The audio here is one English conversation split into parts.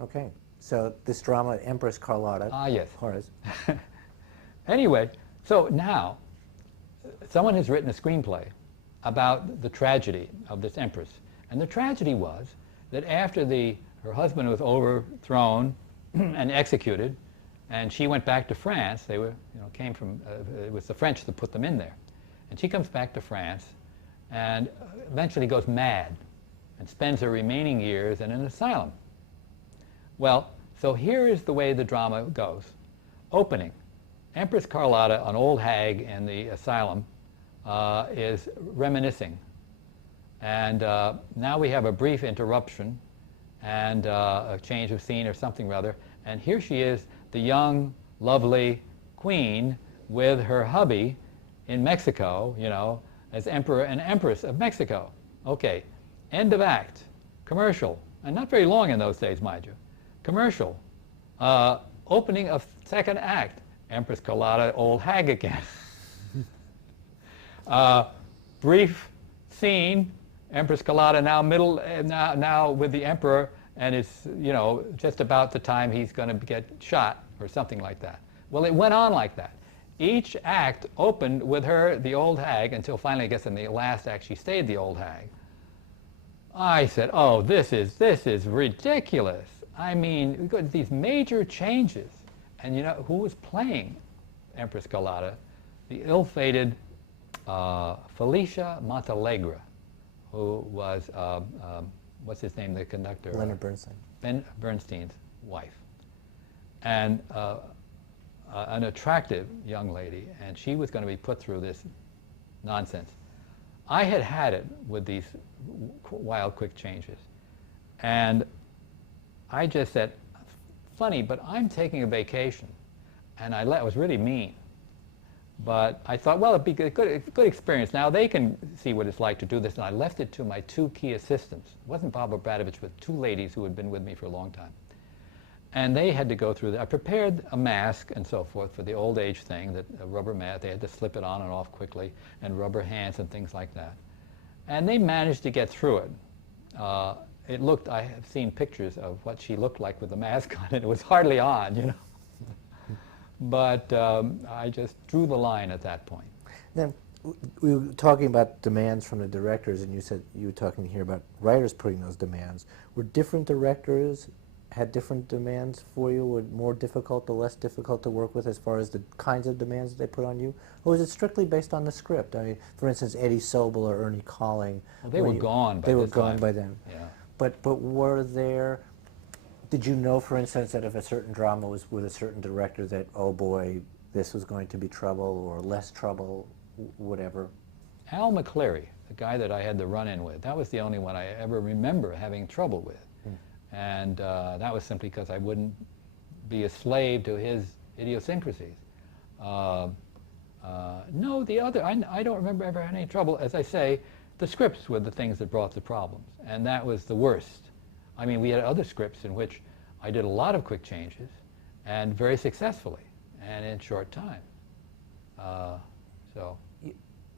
Okay. So this drama, Empress Carlotta. Ah, yes. Horace. Anyway, so now someone has written a screenplay about the tragedy of this empress. And the tragedy was that after her husband was overthrown and executed, and she went back to France, they were, came from, it was the French that put them in there. And she comes back to France and eventually goes mad and spends her remaining years in an asylum. Well, so here is the way the drama goes. Opening. Empress Carlotta, an old hag in the asylum, is reminiscing. And now we have a brief interruption and a change of scene or something rather. And here she is, the young, lovely queen with her hubby in Mexico, as emperor and empress of Mexico. Okay, end of act, commercial, and not very long in those days, mind you. Commercial, opening of second act, Empress Carlotta, old hag again. Brief scene, Empress Carlotta now with the emperor, and it's just about the time he's going to get shot or something like that. Well, it went on like that. Each act opened with her, the old hag, until finally, I guess in the last act, she stayed the old hag. I said, "Oh, this is ridiculous." I mean, we've got these major changes, and who was playing Empress Carlotta? The ill-fated Felicia Montalegre, who was what's his name, the conductor? Leonard Bernstein. Ben Bernstein's wife, and an attractive young lady, and she was going to be put through this nonsense. I had it with these wild, quick changes, and I just said, "Funny, but I'm taking a vacation," and I was really mean. But I thought, well, it'd be a good experience. Now they can see what it's like to do this, and I left it to my two key assistants. It wasn't Barbara Bradovich, but two ladies who had been with me for a long time. And they had to go through that. I prepared a mask and so forth for the old age thing, a rubber mask. They had to slip it on and off quickly, and rubber hands and things like that. And they managed to get through it. It looked, I have seen pictures of what she looked like with the mask on, and it was hardly on, But I just drew the line at that point. Then we were talking about demands from the directors, and you said you were talking here about writers putting those demands. Were different directors had different demands for you? Were more difficult or less difficult to work with as far as the kinds of demands that they put on you? Or was it strictly based on the script? I mean, for instance, Eddie Sobel or Ernie Colling. Well, they were gone by They this were gone time. by then. Yeah. But were there, did you know, for instance, that if a certain drama was with a certain director that, oh boy, this was going to be trouble or less trouble, whatever? Al McCleary, the guy that I had the run-in with, that was the only one I ever remember having trouble with. And that was simply because I wouldn't be a slave to his idiosyncrasies. No, the other, I don't remember ever having any trouble. As I say, the scripts were the things that brought the problems, and that was the worst. I mean, we had other scripts in which I did a lot of quick changes, and very successfully, and in short time.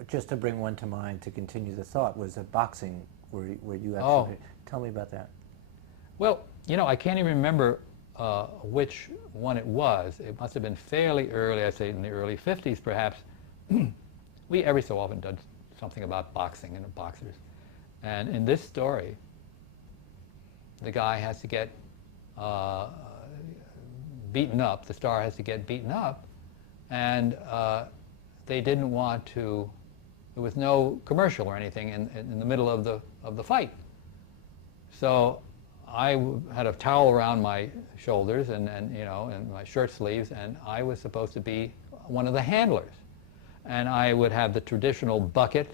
Just to bring one to mind, to continue the thought, was a boxing where you actually, tell me about that. Well, I can't even remember which one it was. It must have been fairly early, I'd say in the early 50s perhaps. We every so often did something about boxing and boxers. And in this story, the guy has to get beaten up, the star has to get beaten up, and they didn't want to, there was no commercial or anything in the middle of the fight. So I had a towel around my shoulders and my shirt sleeves, and I was supposed to be one of the handlers. And I would have the traditional bucket,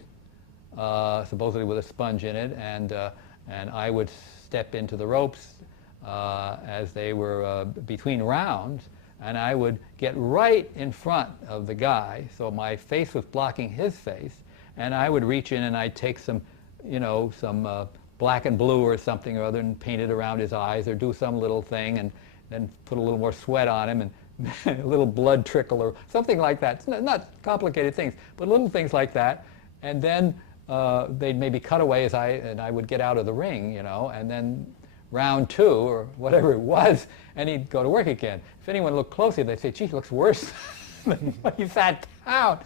supposedly with a sponge in it, and I would step into the ropes as they were between rounds, and I would get right in front of the guy, so my face was blocking his face, and I would reach in and I'd take some black and blue or something or other and paint it around his eyes or do some little thing and then put a little more sweat on him and a little blood trickle or something like that. It's not complicated things, but little things like that. And then they'd maybe cut away and I would get out of the ring, and then round 2 or whatever it was, and he'd go to work again. If anyone looked closely, they'd say, gee, he looks worse than when he sat down.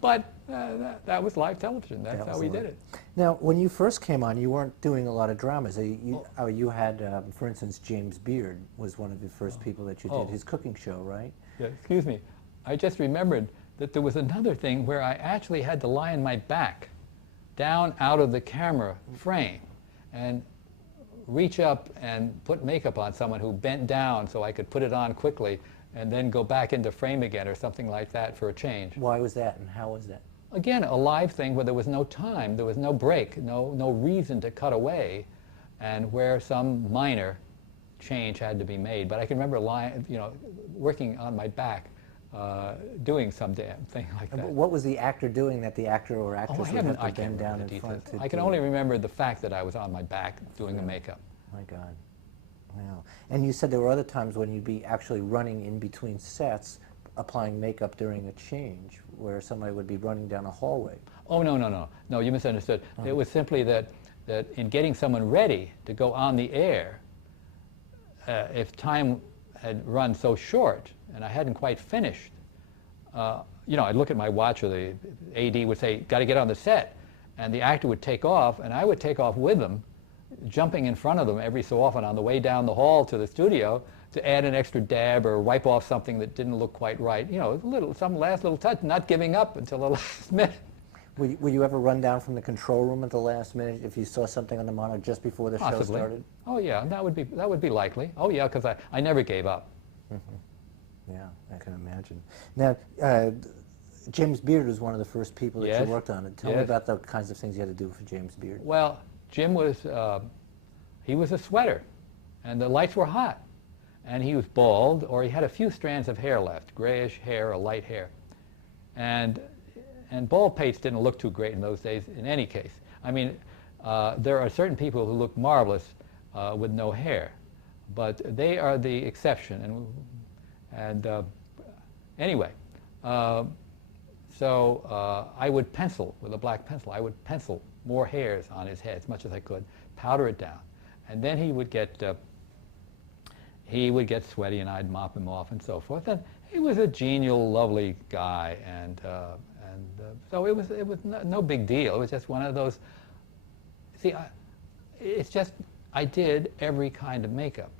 But that was live television. That's how we did it. Now, when you first came on, you weren't doing a lot of dramas. You had, for instance, James Beard was one of the first people that you did his cooking show, right? Yeah, excuse me. I just remembered that there was another thing where I actually had to lie on my back down out of the camera frame and reach up and put makeup on someone who bent down so I could put it on quickly and then go back into frame again or something like that for a change. Why was that and how was that? Again, a live thing where there was no time, there was no break, no reason to cut away, and where some minor change had to be made. But I can remember working on my back, doing some damn thing like that. What was the actor doing that the actor or actress would have to can't bend down remember in the front details. to I can do? only remember the fact that I was on my back doing the makeup. My God. Wow. And you said there were other times when you'd be actually running in between sets, applying makeup during a change, where somebody would be running down a hallway. Oh, no. No, you misunderstood. It was simply that in getting someone ready to go on the air, if time had run so short and I hadn't quite finished, I'd look at my watch, or the AD would say, got to get on the set. And the actor would take off, and I would take off with them, jumping in front of them every so often on the way down the hall to the studio to add an extra dab or wipe off something that didn't look quite right. Some last little touch, not giving up until the last minute. Would you ever run down from the control room at the last minute if you saw something on the monitor just before the show started? Oh yeah, that would be likely. Oh yeah, because I never gave up. Mm-hmm. Yeah, I can imagine. Now, James Beard was one of the first people that you worked on. Tell me about the kinds of things you had to do for James Beard. Well, Jim was, he was a sweater, and the lights were hot, and he was bald, or he had a few strands of hair left, grayish hair or light hair. And bald pates didn't look too great in those days in any case. I mean, there are certain people who look marvelous with no hair, but they are the exception. And anyway, so I would pencil with a black pencil. I would pencil more hairs on his head as much as I could, powder it down, and then he would get sweaty, and I'd mop him off and so forth. And he was a genial, lovely guy, and so it was no big deal. It was just one of those. See, it's just I did every kind of makeup.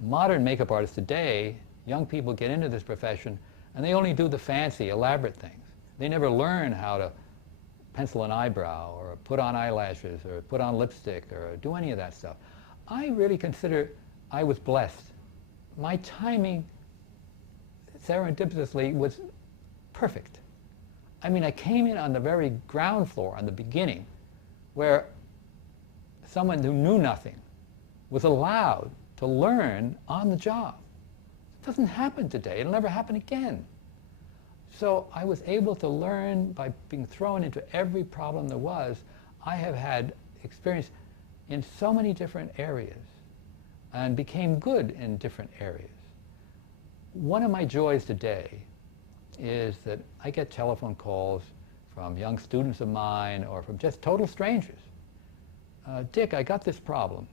Modern makeup artists today, young people get into this profession, and they only do the fancy, elaborate things. They never learn how to pencil an eyebrow, or put on eyelashes, or put on lipstick, or do any of that stuff. I really consider I was blessed. My timing, serendipitously, was perfect. I mean, I came in on the very ground floor, on the beginning, where someone who knew nothing was allowed to learn on the job. It doesn't happen today. It'll never happen again. So I was able to learn by being thrown into every problem there was. I have had experience in so many different areas and became good in different areas. One of my joys today is that I get telephone calls from young students of mine or from just total strangers. Dick, I got this problem.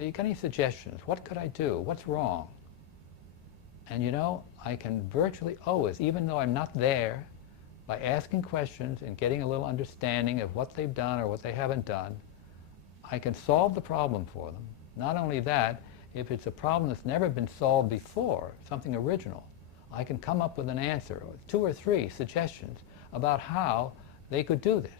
You got any suggestions? What could I do? What's wrong? And I can virtually always, even though I'm not there, by asking questions and getting a little understanding of what they've done or what they haven't done, I can solve the problem for them. Not only that, if it's a problem that's never been solved before, something original, I can come up with an answer, or 2 or 3 suggestions about how they could do this.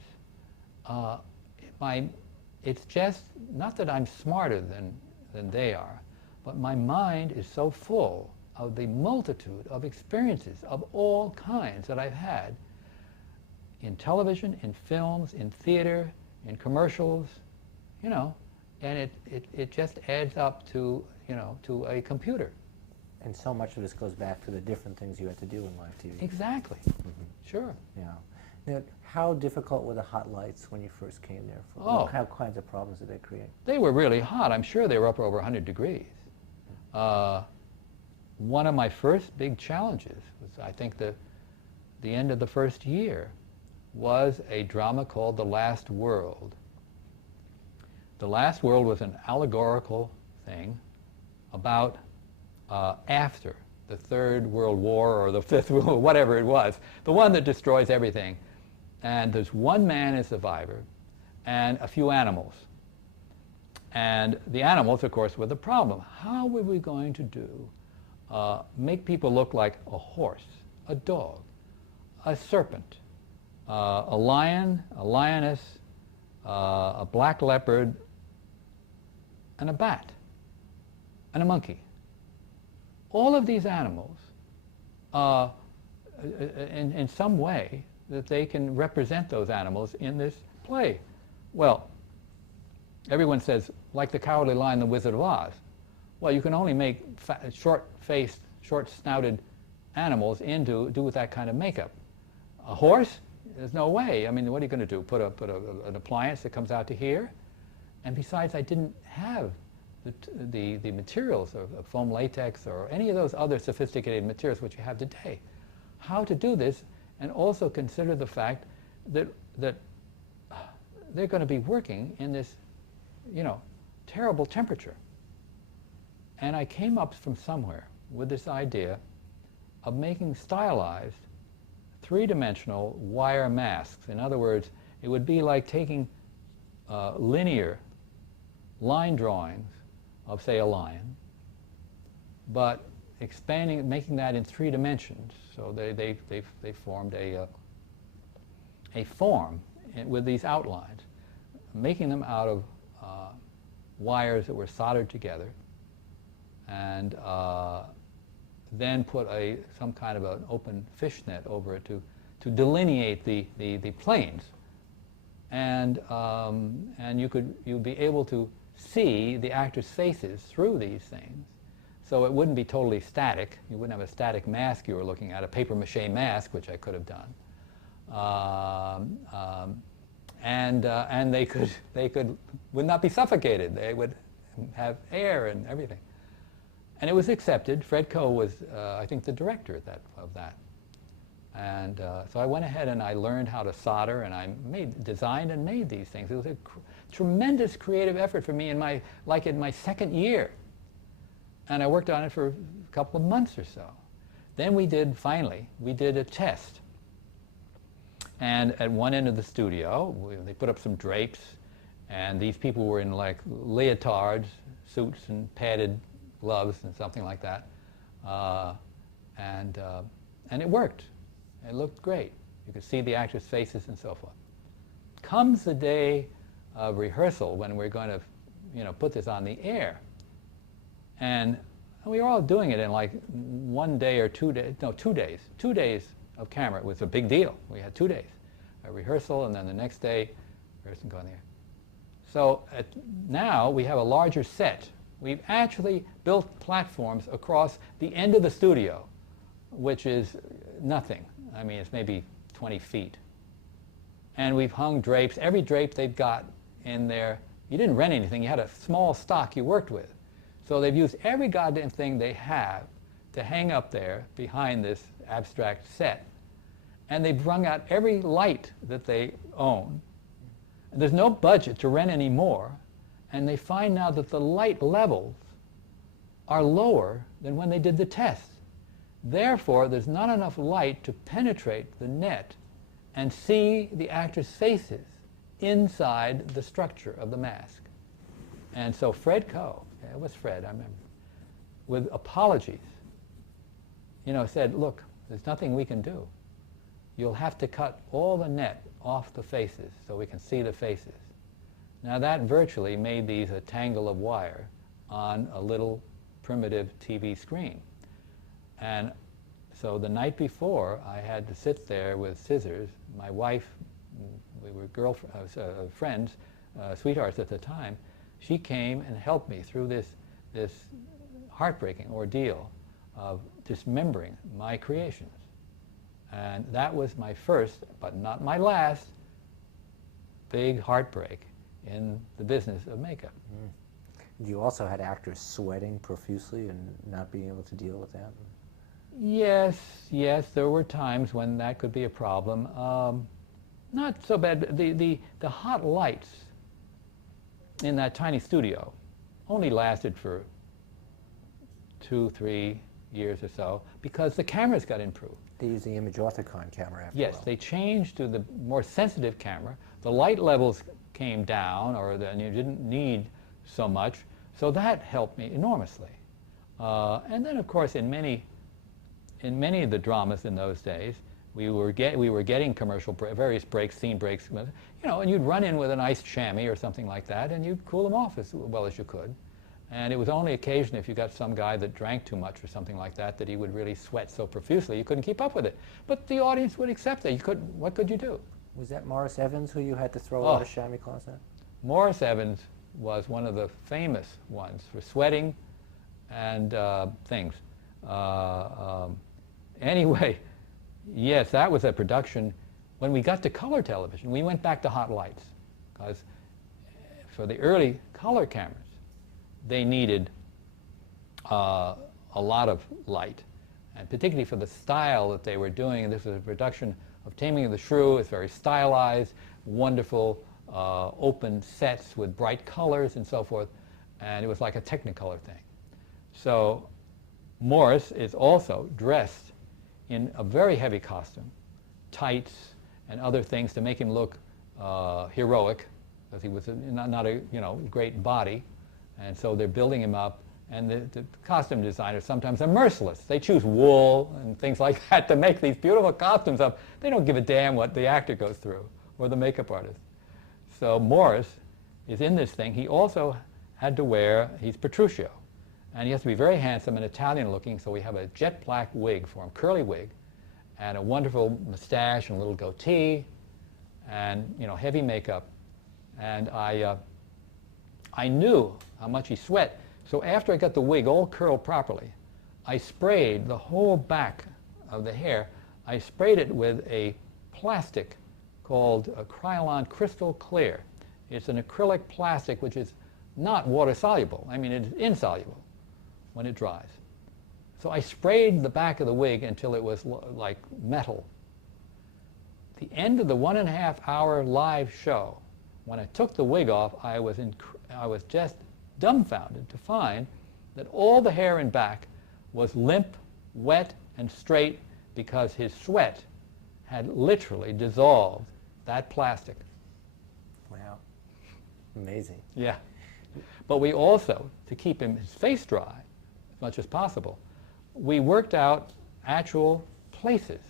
It's just, not that I'm smarter than they are, but my mind is so full of the multitude of experiences of all kinds that I've had in television, in films, in theater, in commercials, and it just adds up to a computer. And so much of this goes back to the different things you had to do in live TV. Exactly. Mm-hmm. Sure. Yeah. Now, how difficult were the hot lights when you first came there? What kinds of problems did they create? They were really hot. I'm sure they were up over 100 degrees. One of my first big challenges was, I think, the end of the first year was a drama called The Last World, The Last World was an allegorical thing about after the Third World War or the Fifth World War, whatever it was, the one that destroys everything. And there's one man as survivor and a few animals. And the animals, of course, were the problem. How were we going to do make people look like a horse, a dog, a serpent, a lion, a lioness, a black leopard, and a bat, and a monkey? All of these animals, in some way, that they can represent those animals in this play. Well, everyone says, like the Cowardly Lion, the Wizard of Oz. Well, you can only make short-faced, short-snouted animals do with that kind of makeup. A horse? There's no way. I mean, what are you going to do? Put an appliance that comes out to here? And besides, I didn't have the materials of foam latex or any of those other sophisticated materials which you have today. How to do this, and also consider the fact that they're going to be working in this, terrible temperature. And I came up from somewhere with this idea of making stylized, three-dimensional wire masks. In other words, it would be like taking linear line drawings of, say, a lion, but expanding, making that in 3 dimensions. So they formed a form with these outlines, making them out of wires that were soldered together, and then put some kind of an open fishnet over it to delineate the planes, and you'd be able to see the actors' faces through these things, so it wouldn't be totally static. You wouldn't have a static mask you were looking at, a papier-mâché mask, which I could have done, and they would not be suffocated. They would have air and everything. And it was accepted. Philco was, I think, the director of that. And so I went ahead and I learned how to solder, and I designed and made these things. It was a tremendous creative effort for me in my 2nd year. And I worked on it for a couple of months or so. Then we did a test. And at one end of the studio, they put up some drapes, and these people were in like leotards, suits, and padded gloves and something like that, and it worked. It looked great. You could see the actors' faces and so forth. Comes the day of rehearsal when we're going to, put this on the air, and we were all doing it in like 1 day or 2 days. No, 2 days. 2 days of camera. It was a big deal. We had 2 days, a rehearsal, and then the next day, rehearsal go on the air. So now we have a larger set. We've actually built platforms across the end of the studio, which is nothing. I mean, it's maybe 20 feet. And we've hung drapes. Every drape they've got in there, you didn't rent anything. You had a small stock you worked with. So they've used every goddamn thing they have to hang up there behind this abstract set. And they've wrung out every light that they own. And there's no budget to rent any more. And they find now that the light levels are lower than when they did the test. Therefore, there's not enough light to penetrate the net and see the actors' faces inside the structure of the mask. And so Philco, it was Fred, I remember, with apologies, said, look, there's nothing we can do. You'll have to cut all the net off the faces so we can see the faces. Now that virtually made these a tangle of wire on a little primitive TV screen. And so the night before, I had to sit there with scissors. My wife, we were friends, sweethearts at the time, she came and helped me through this heartbreaking ordeal of dismembering my creations. And that was my first, but not my last, big heartbreak in the business of makeup. Mm. You also had actors sweating profusely and not being able to deal with that? Yes, there were times when that could be a problem. Not so bad. The hot lights in that tiny studio only lasted for 2-3 years or so because the cameras got improved. They use the image orthicon camera after Yes, all. they changed to the more sensitive camera. The light levels came down, and you didn't need so much. So that helped me enormously. And then, of course, in many of the dramas in those days, we were getting commercial various breaks, scene breaks, and you'd run in with an iced chamois or something like that, and you'd cool them off as well as you could. And it was only occasionally if you got some guy that drank too much or something like that that he would really sweat so profusely you couldn't keep up with it. But the audience would accept it. What could you do? Was that Morris Evans who you had to throw a lot of chamois cloths at? Morris Evans was one of the famous ones for sweating and things. Anyway, yes, that was a production. When we got to color television, we went back to hot lights because for the early color cameras, they needed a lot of light, and particularly for the style that they were doing. And this was a production of Taming of the Shrew. It's very stylized, wonderful, open sets with bright colors and so forth, and it was like a Technicolor thing. So Morris is also dressed in a very heavy costume, tights and other things to make him look heroic, because he was not a great body. And so they're building him up, and the costume designers sometimes are merciless. They choose wool and things like that to make these beautiful costumes up. They don't give a damn what the actor goes through or the makeup artist. So Morris is in this thing. He also had to he's Petruchio, and he has to be very handsome and Italian looking, so we have a jet black wig for him, curly wig, and a wonderful mustache and a little goatee, and heavy makeup. And I knew how much he sweat, so after I got the wig all curled properly, I sprayed the whole back of the hair. I sprayed it with a plastic called a Krylon Crystal Clear. It's an acrylic plastic which is not water soluble. I mean, it's insoluble when it dries. So I sprayed the back of the wig until it was like metal. The end of the 1.5-hour live show, when I took the wig off, I was just dumbfounded to find that all the hair in back was limp, wet, and straight because his sweat had literally dissolved that plastic. Wow. Amazing. Yeah. But we also, to keep his face dry as much as possible, we worked out actual places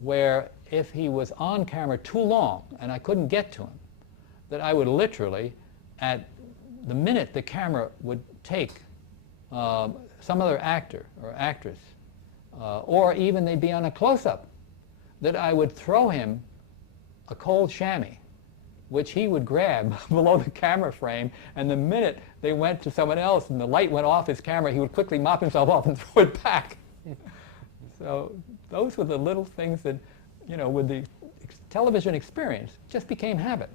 where if he was on camera too long and I couldn't get to him, that I would literally, at the minute the camera would take some other actor or actress, or even they'd be on a close-up, that I would throw him a cold chamois, which he would grab below the camera frame, and the minute they went to someone else and the light went off his camera, he would quickly mop himself off and throw it back. So those were the little things that, with the television experience, just became habit.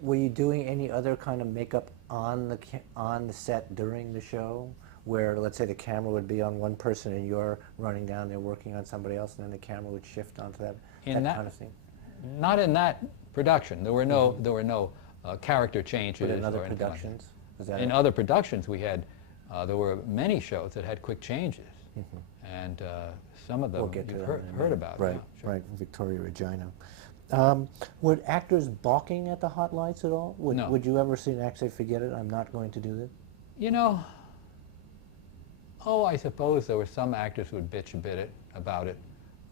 Were you doing any other kind of makeup on the set during the show, where, let's say, the camera would be on one person and you're running down there working on somebody else, and then the camera would shift onto that kind of thing? Not in that production. There were no character changes. But in other productions? In other productions, we had there were many shows that had quick changes, and some of them you've heard about. Right, yeah, sure. right. Victoria Regina. Were actors balking at the hot lights at all? No. Would you ever see an actor say, "Forget it, I'm not going to do this"? I suppose there were some actors who would bitch a bit about it.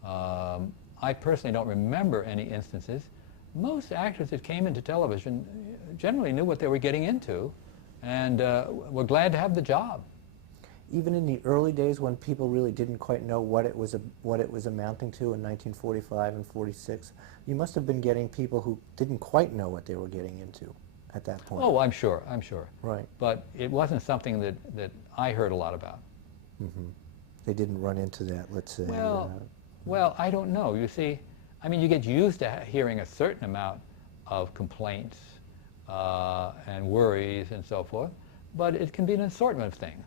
I personally don't remember any instances. Most actors that came into television generally knew what they were getting into and were glad to have the job. Even in the early days when people really didn't quite know what it was amounting to in 1945 and 46, you must have been getting people who didn't quite know what they were getting into at that point. Oh, I'm sure. Right. But it wasn't something that I heard a lot about. They didn't run into that, let's say. Well, I don't know. You see, I mean, you get used to hearing a certain amount of complaints and worries and so forth, but it can be an assortment of things.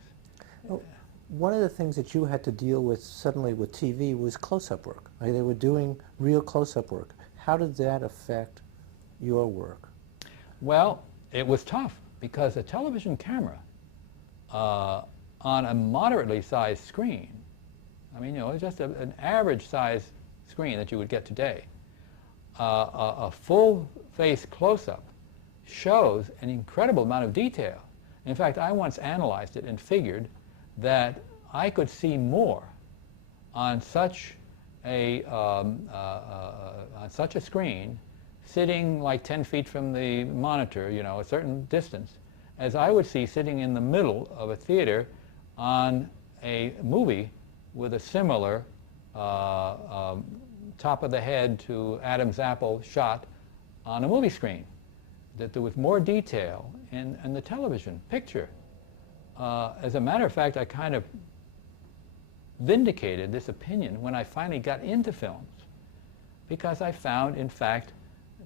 Well, one of the things that you had to deal with suddenly with TV was close-up work. They were doing real close-up work. How did that affect your work? Well, it was tough because a television camera on a moderately sized screen, I mean, you know, just an average size screen that you would get today, a full face close-up shows an incredible amount of detail. In fact, I once analyzed it and figured that I could see more on such a screen, sitting like 10 feet from the monitor, you know, a certain distance, as I would see sitting in the middle of a theater on a movie with a similar top of the head to Adam's apple shot on a movie screen. That there was more detail in the television picture. As a matter of fact, I kind of vindicated this opinion when I finally got into films, because I found, in fact,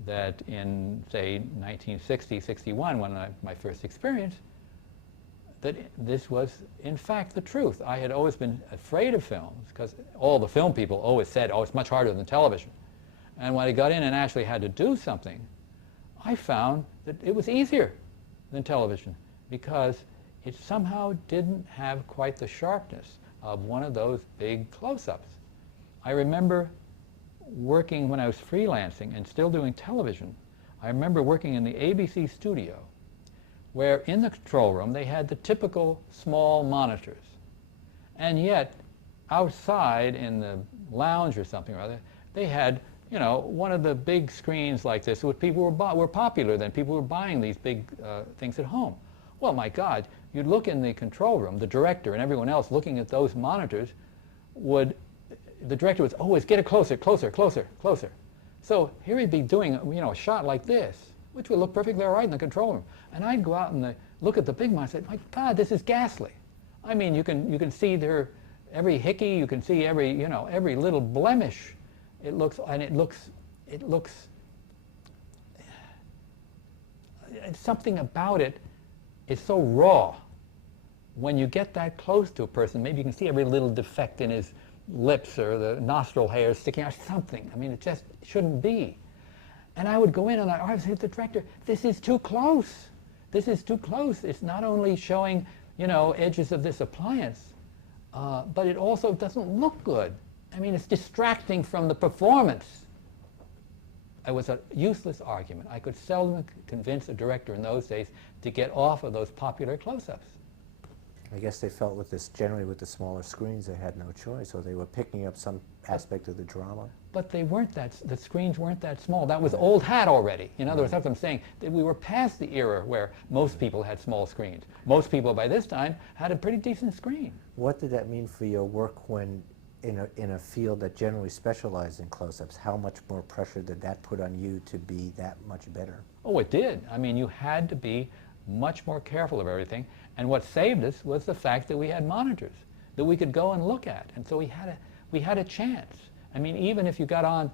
that in, say, 1960, 61, when my first experience, that this was, in fact, the truth. I had always been afraid of films, because all the film people always said, oh, it's much harder than television. And when I got in and actually had to do something, I found that it was easier than television, because it somehow didn't have quite the sharpness of one of those big close-ups. I remember working when I was freelancing and still doing television. I remember working in the ABC studio, where in the control room they had the typical small monitors. And yet, outside in the lounge or something or other, they had, you know, one of the big screens like this, which people were popular then. People were buying these big things at home. Well, my God, you'd look in the control room, the director and everyone else looking at those monitors the director would always get it closer, closer, closer, closer. So here he'd be doing, you know, a shot like this, which would look perfectly all right in the control room. And I'd go out and look at the big monitor and say, my God, this is ghastly. I mean, you can see there every hickey, you can see every, you know, every little blemish. It looks, something about it is so raw. When you get that close to a person, maybe you can see every little defect in his lips or the nostril hairs sticking out, something. I mean, it just shouldn't be. And I would go in and I would say to the director, this is too close. This is too close. It's not only showing, you know, edges of this appliance, but it also doesn't look good. I mean, it's distracting from the performance. It was a useless argument. I could seldom convince a director in those days to get off of those popular close-ups. I guess they felt with this, generally with the smaller screens, they had no choice, or they were picking up some aspect of the drama. But they weren't the screens weren't that small. That was old hat already. In other words, that's what I'm saying. That we were past the era where most people had small screens. Most people by this time had a pretty decent screen. What did that mean for your work when, in a field that generally specialized in close-ups? How much more pressure did that put on you to be that much better? Oh, it did. I mean, you had to be much more careful of everything. And what saved us was the fact that we had monitors that we could go and look at. And so we had a chance. I mean, even if you got on,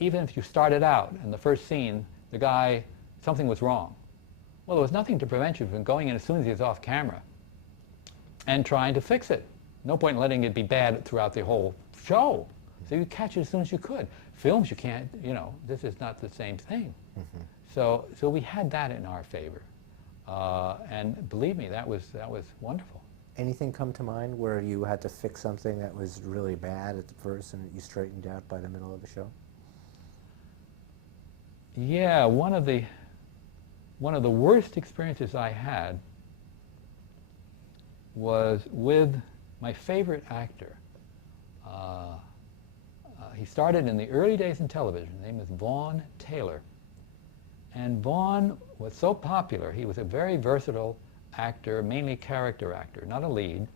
even if you started out in the first scene, the guy, something was wrong. Well, there was nothing to prevent you from going in as soon as he was off camera and trying to fix it. No point in letting it be bad throughout the whole show. So you catch it as soon as you could. Films, you can't, you know, this is not the same thing. Mm-hmm. So we had that in our favor. And believe me, that was wonderful. Anything come to mind where you had to fix something that was really bad at the first and you straightened out by the middle of the show? Yeah, one of the worst experiences I had was with my favorite actor. He started in the early days in television. His name is Vaughn Taylor. And Vaughn was so popular, he was a very versatile actor, mainly character actor, not a lead.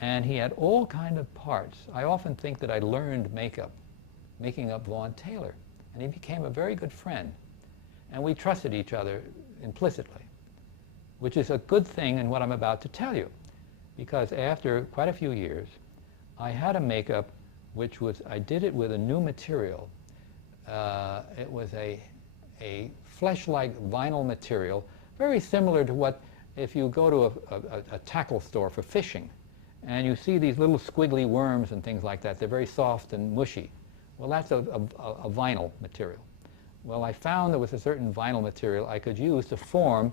And he had all kind of parts. I often think that I learned making up Vaughn Taylor. And he became a very good friend. And we trusted each other implicitly, which is a good thing in what I'm about to tell you. Because after quite a few years, I had a makeup which was, I did it with a new material. It was a flesh-like vinyl material, very similar to what, if you go to a tackle store for fishing, and you see these little squiggly worms and things like that, they're very soft and mushy. Well, that's a vinyl material. Well, I found there was a certain vinyl material I could use to form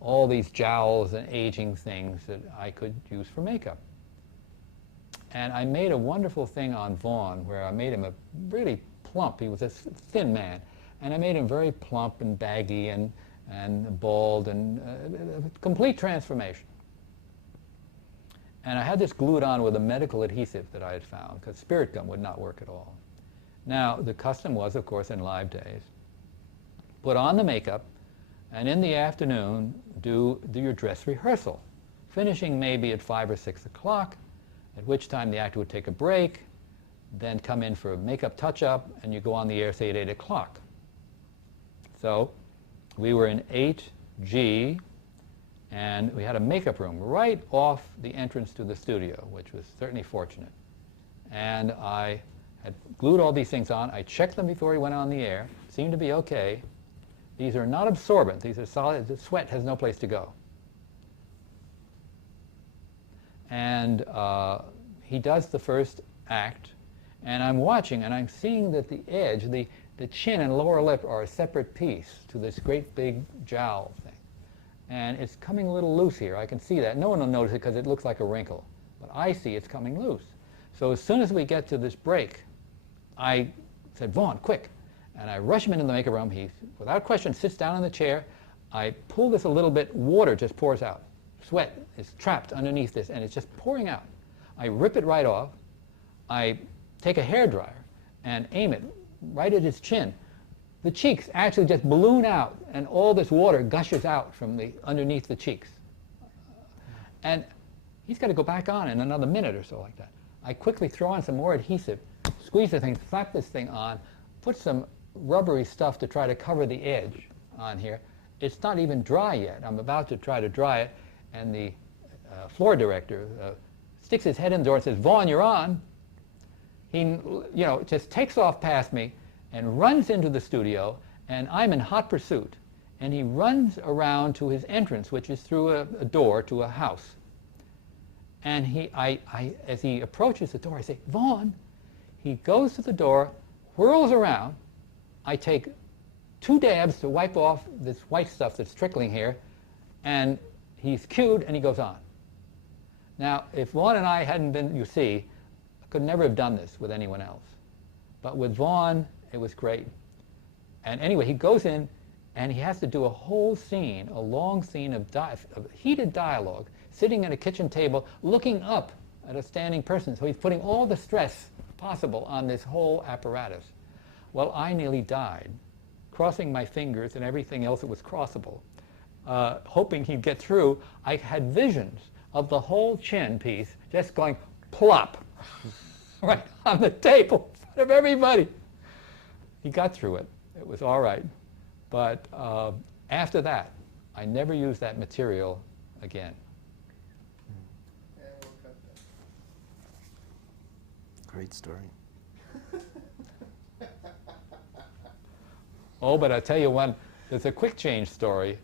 all these jowls and aging things that I could use for makeup. And I made a wonderful thing on Vaughn where I made him a really plump. He was a thin man. And I made him very plump and baggy and bald and a complete transformation. And I had this glued on with a medical adhesive that I had found because spirit gum would not work at all. Now, the custom was, of course, in live days, put on the makeup and in the afternoon do your dress rehearsal, finishing maybe at 5 or 6 o'clock, at which time the actor would take a break, then come in for a makeup touch-up, and you go on the air, say, at 8 o'clock. So we were in 8G, and we had a makeup room right off the entrance to the studio, which was certainly fortunate. And I had glued all these things on. I checked them before he went on the air. Seemed to be okay. These are not absorbent. These are solid. The sweat has no place to go. And he does the first act, and I'm watching, and I'm seeing that the edge, the chin and lower lip are a separate piece to this great big jowl thing. And it's coming a little loose here. I can see that. No one will notice it because it looks like a wrinkle. But I see it's coming loose. So as soon as we get to this break, I said, Vaughn, quick. And I rush him into the makeup room. He, without question, sits down in the chair. I pull this a little bit. Water just pours out. Sweat is trapped underneath this, and it's just pouring out. I rip it right off. I take a hairdryer and aim it right at his chin. The cheeks actually just balloon out, and all this water gushes out from underneath the cheeks. And he's got to go back on in another minute or so like that. I quickly throw on some more adhesive, squeeze the thing, slap this thing on, put some rubbery stuff to try to cover the edge on here. It's not even dry yet. I'm about to try to dry it, and the floor director sticks his head in the door and says, Vaughn, you're on. He just takes off past me and runs into the studio, and I'm in hot pursuit. And he runs around to his entrance, which is through a door to a house. And as he approaches the door, I say, Vaughn. He goes to the door, whirls around. I take 2 dabs to wipe off this white stuff that's trickling here, and he's cued, and he goes on. Now, if Vaughn and I hadn't been, you see, I could never have done this with anyone else. But with Vaughn, it was great. And anyway, he goes in, and he has to do a whole scene, a long scene of heated dialogue, sitting at a kitchen table, looking up at a standing person. So he's putting all the stress possible on this whole apparatus. Well, I nearly died, crossing my fingers and everything else that was crossable, hoping he'd get through. I had visions of the whole chin piece just going plop right on the table in front of everybody. He got through it. It was all right. But after that, I never used that material again. And we'll cut that. Great story. Oh, but I'll tell you one, there's a quick change story